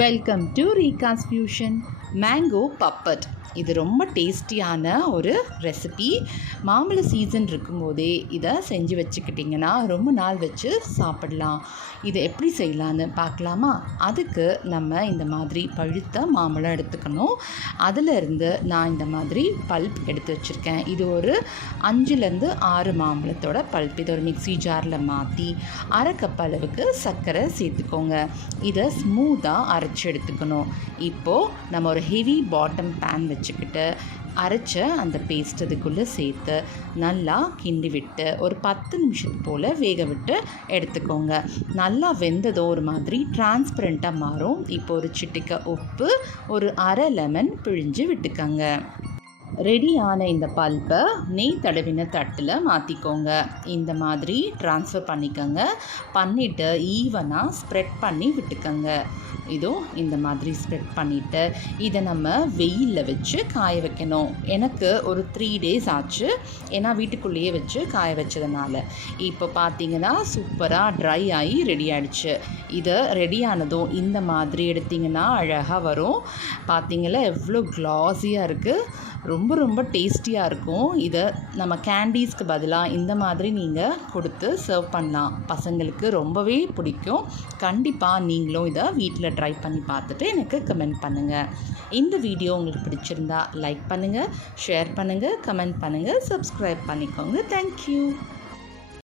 Welcome to ரீகாஸ் fusion. Mango papad இது ரொம்ப டேஸ்டியான ஒரு ரெசிபி. மாம்பழ சீசன் இருக்கும்போதே இதை செஞ்சு வச்சுக்கிட்டிங்கன்னா ரொம்ப நாள் வச்சு சாப்பிடலாம். இதை எப்படி செய்யலான்னு பார்க்கலாமா? அதுக்கு நம்ம இந்த மாதிரி பழுத்த மாம்பழம் எடுத்துக்கணும். அதிலிருந்து நான் இந்த மாதிரி பல்ப் எடுத்து வச்சுருக்கேன். இது ஒரு 5லேருந்து 6 மாம்பழத்தோட பல்ப். இதை ஒரு மிக்ஸி ஜாரில் மாற்றி 1/2 கப் அளவுக்கு சர்க்கரை சேர்த்துக்கோங்க. இதை ஸ்மூத்தாக அரைச்சி எடுத்துக்கணும். இப்போது நம்ம ஒரு ஹெவி பாட்டம் பேன் வச்சுக்கிட்டு அரைச்ச அந்த பேஸ்ட் அதுக்குள்ளே சேர்த்து நல்லா கிண்டி விட்டு ஒரு 10 நிமிஷம் போல் வேக விட்டு எடுத்துக்கோங்க. நல்லா வெந்ததும் ஒரு மாதிரி டிரான்ஸ்பரண்ட்டாக மாறும். இப்போ ஒரு சிட்டிகை உப்பு, ஒரு 1/2 லெமன் பிழிஞ்சு விட்டுக்கோங்க. ரெடியான இந்த பல்ப்பை நெய் தடவின தட்டில் மாற்றிக்கோங்க. இந்த மாதிரி ட்ரான்ஸ்ஃபர் பண்ணிக்கோங்க. பண்ணிவிட்டு ஈவனாக ஸ்ப்ரெட் பண்ணி விட்டுக்கோங்க. இதோ இந்த மாதிரி ஸ்ப்ரெட் பண்ணிவிட்டு இதை நம்ம வெயிலில் வச்சு காய வைக்கணும். எனக்கு ஒரு 3 days ஆச்சு, ஏன்னா வீட்டுக்குள்ளேயே வச்சு காய வச்சதுனால. இப்போ பார்த்தீங்கன்னா சூப்பராக ட்ரை ஆகி ரெடி ஆகிடுச்சு. இதை ரெடியானதும் இந்த மாதிரி எடுத்திங்கன்னா அழகாக வரும். பார்த்தீங்களா எவ்வளோ க்ளாஸியாக இருக்குது. ரொம்ப டேஸ்டியாக இருக்கும். இதை நம்ம கேண்டீஸ்க்கு பதிலாக இந்த மாதிரி நீங்கள் கொடுத்து சர்வ் பண்ணலாம். பசங்களுக்கு ரொம்பவே பிடிக்கும். கண்டிப்பாக நீங்களும் இதை வீட்டில் ட்ரை பண்ணி பார்த்துட்டு எனக்கு கமெண்ட் பண்ணுங்கள். இந்த வீடியோ உங்களுக்கு பிடிச்சிருந்தா லைக் பண்ணுங்கள், ஷேர் பண்ணுங்கள், கமெண்ட் பண்ணுங்கள், சப்ஸ்கிரைப் பண்ணிக்கோங்க. தேங்க்யூ.